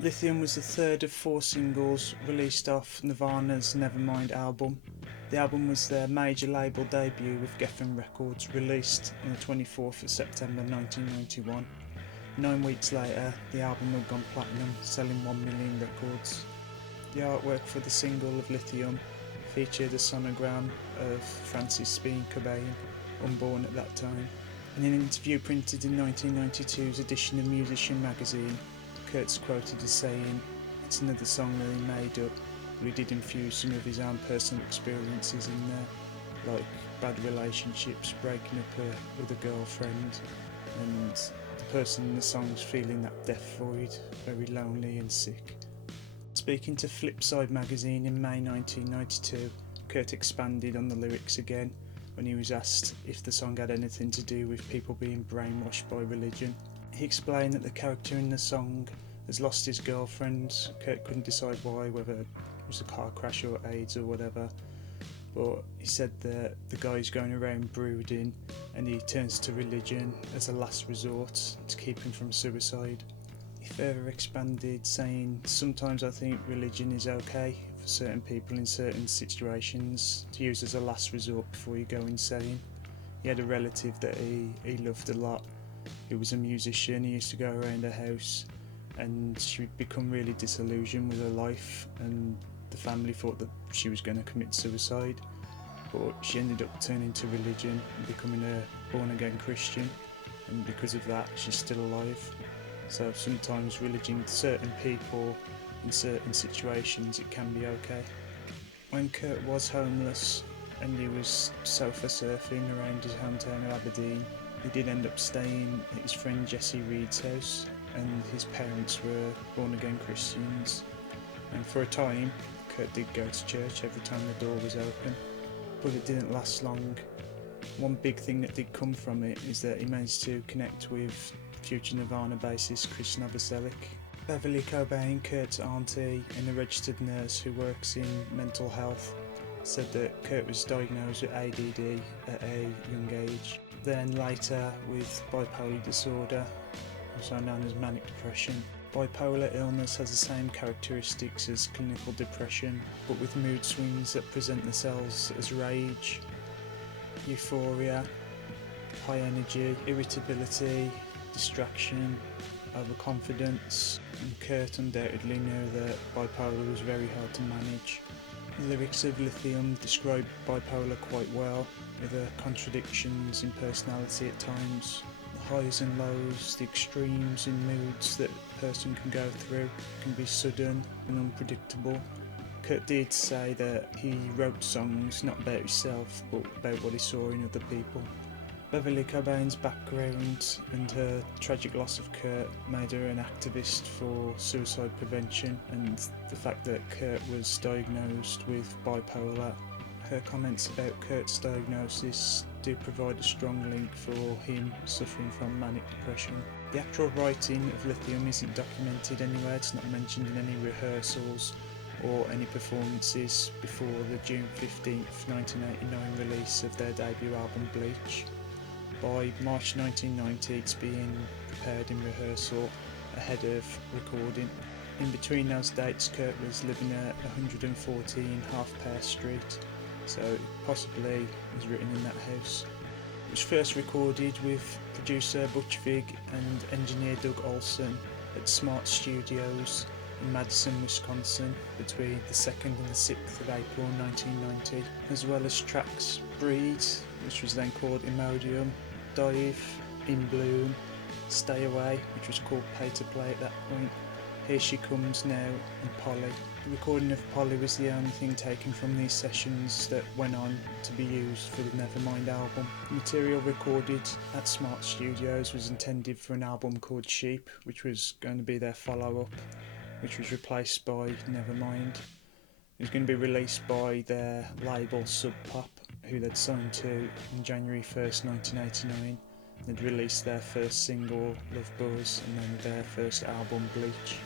Lithium was the third of 4 singles released off Nirvana's Nevermind album. The album was their major label debut with Geffen Records, released on the 24th of September 1991. 9 weeks later, the album had gone platinum, selling 1 million records. The artwork for the single of Lithium featured a sonogram of Francis Bean Cobain, unborn at that time. In an interview printed in 1992's edition of Musician magazine, Kurt's quoted as saying, "It's another song that he made up, but he did infuse some of his own personal experiences in there, like bad relationships, breaking up with a girlfriend, and the person in the song's feeling that death void, very lonely and sick." Speaking to Flipside magazine in May 1992, Kurt expanded on the lyrics again when he was asked if the song had anything to do with people being brainwashed by religion. He explained that the character in the song has lost his girlfriend. Kurt couldn't decide why, whether it was a car crash or AIDS or whatever, but he said that the guy's going around brooding and he turns to religion as a last resort to keep him from suicide. He further expanded, saying, "Sometimes I think religion is okay for certain people in certain situations to use as a last resort before you go insane." He had a relative that he loved a lot who was a musician. He used to go around her house and she would become really disillusioned with her life, and the family thought that she was going to commit suicide, but she ended up turning to religion and becoming a born again Christian, and because of that she's still alive. So sometimes religion to certain people in certain situations, it can be okay. When Kurt was homeless and he was sofa surfing around his hometown of Aberdeen, he did end up staying at his friend Jesse Reed's house, and his parents were born again Christians, and for a time Kurt did go to church every time the door was open, but it didn't last long. One big thing that did come from it is that he managed to connect with future Nirvana bassist Chris Novoselic. Beverly Cobain, Kurt's auntie and a registered nurse who works in mental health, said that Kurt was diagnosed with ADD at a young age, then later with bipolar disorder, also known as manic depression. Bipolar illness has the same characteristics as clinical depression, but with mood swings that present themselves as rage, euphoria, high energy, irritability, distraction, overconfidence, and Kurt undoubtedly knew that bipolar was very hard to manage. The lyrics of Lithium describe bipolar quite well, with the contradictions in personality at times, the highs and lows, the extremes in moods that a person can go through can be sudden and unpredictable. Kurt did say that he wrote songs not about himself but about what he saw in other people. Beverly Cobain's background and her tragic loss of Kurt made her an activist for suicide prevention, and the fact that Kurt was diagnosed with bipolar. Her comments about Kurt's diagnosis do provide a strong link for him suffering from manic depression. The actual writing of Lithium isn't documented anywhere. It's not mentioned in any rehearsals or any performances before the June 15th, 1989 release of their debut album Bleach. By March 1990, it's being prepared in rehearsal ahead of recording. In between those dates, Kurt was living at 114 Half Pear Street, so it possibly was written in that house. It was first recorded with producer Butch Vig and engineer Doug Olson at Smart Studios in Madison, Wisconsin between the 2nd and the 6th of April 1990, as well as tracks Breed, which was then called Imodium, Dive, In Bloom, Stay Away, which was called Pay to Play at that point, Here She Comes Now, and Polly. The recording of Polly was the only thing taken from these sessions that went on to be used for the Nevermind album. The material recorded at Smart Studios was intended for an album called Sheep, which was going to be their follow-up, which was replaced by Nevermind. It was going to be released by their label Sub Pop, who they'd signed to on January 1st, 1989. They'd released their first single, Love Buzz, and then their first album, Bleach.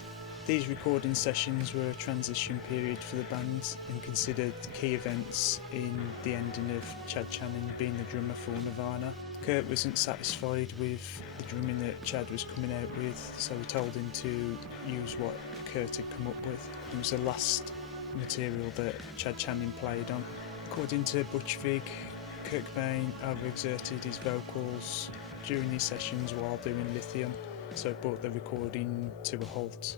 These recording sessions were a transition period for the band and considered key events in the ending of Chad Channing being the drummer for Nirvana. Kurt wasn't satisfied with the drumming that Chad was coming out with, so he told him to use what Kurt had come up with. It was the last material that Chad Channing played on. According to Butch Vig, Kurt Cobain overexerted his vocals during these sessions while doing Lithium, so it brought the recording to a halt.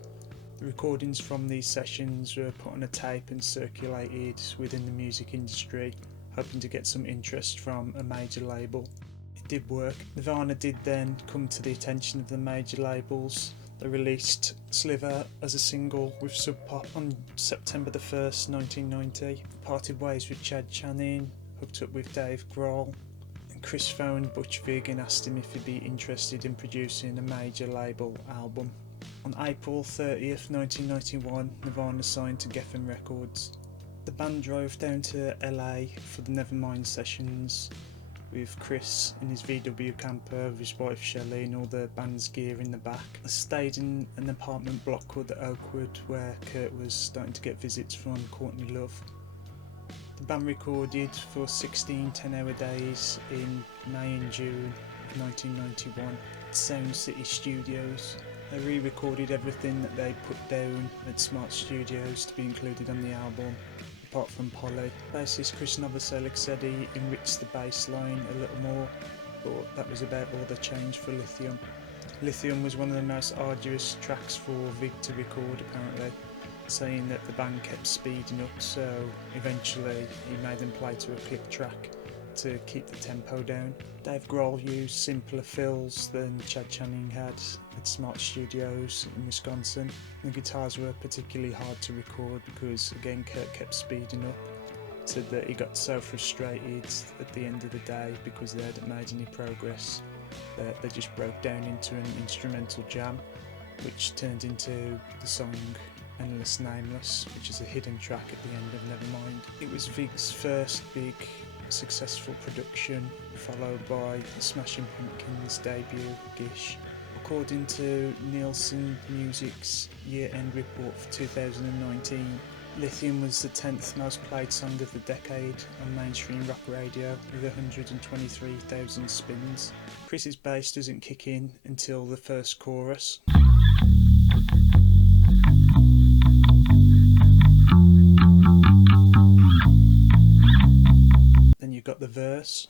The recordings from these sessions were put on a tape and circulated within the music industry, hoping to get some interest from a major label. It did work. Nirvana did then come to the attention of the major labels. They released Sliver as a single with Sub Pop on September the 1st, 1990. Parted ways with Chad Channing, hooked up with Dave Grohl, and Chris phoned Butch Vig and asked him if he'd be interested in producing a major label album. On April 30th, 1991, Nirvana signed to Geffen Records. The band drove down to LA for the Nevermind sessions with Chris in his VW camper with his wife Shelley and all the band's gear in the back. They stayed in an apartment block called the Oakwood, where Kurt was starting to get visits from Courtney Love. The band recorded for 16 10-hour days in May and June of 1991 at Sound City Studios. They re-recorded everything that they put down at Smart Studios to be included on the album, apart from Polly. Bassist Chris Novoselic said he enriched the bass line a little more, but that was about all the change for Lithium. Lithium was one of the most arduous tracks for Vig to record apparently, saying that the band kept speeding up, so eventually he made them play to a click track to keep the tempo down. Dave Grohl used simpler fills than Chad Channing had at Smart Studios in Wisconsin. The guitars were particularly hard to record because again Kurt kept speeding up, said that he got so frustrated at the end of the day because they hadn't made any progress that they just broke down into an instrumental jam, which turned into the song Endless Nameless, which is a hidden track at the end of Nevermind. It was Vig's first big successful production, followed by Smashing Pumpkins' debut Gish. According to Nielsen Music's year-end report for 2019, Lithium was the 10th most played song of the decade on mainstream rock radio with 123,000 spins. Chris's bass doesn't kick in until the first chorus. Then you've got the verse.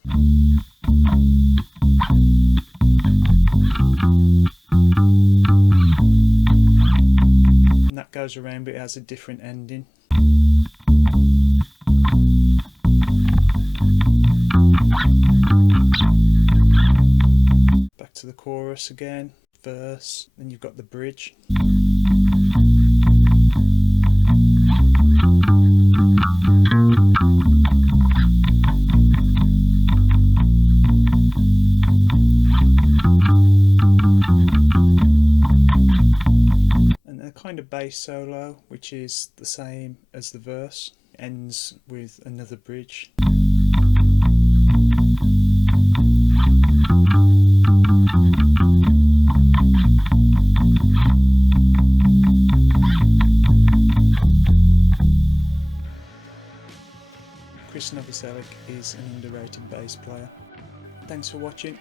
And that goes around, but it has a different ending. Back to the chorus again, verse, then you've got the bridge. Kind of bass solo, which is the same as the verse, ends with another bridge. Chris Novoselic is an underrated bass player. Thanks for watching.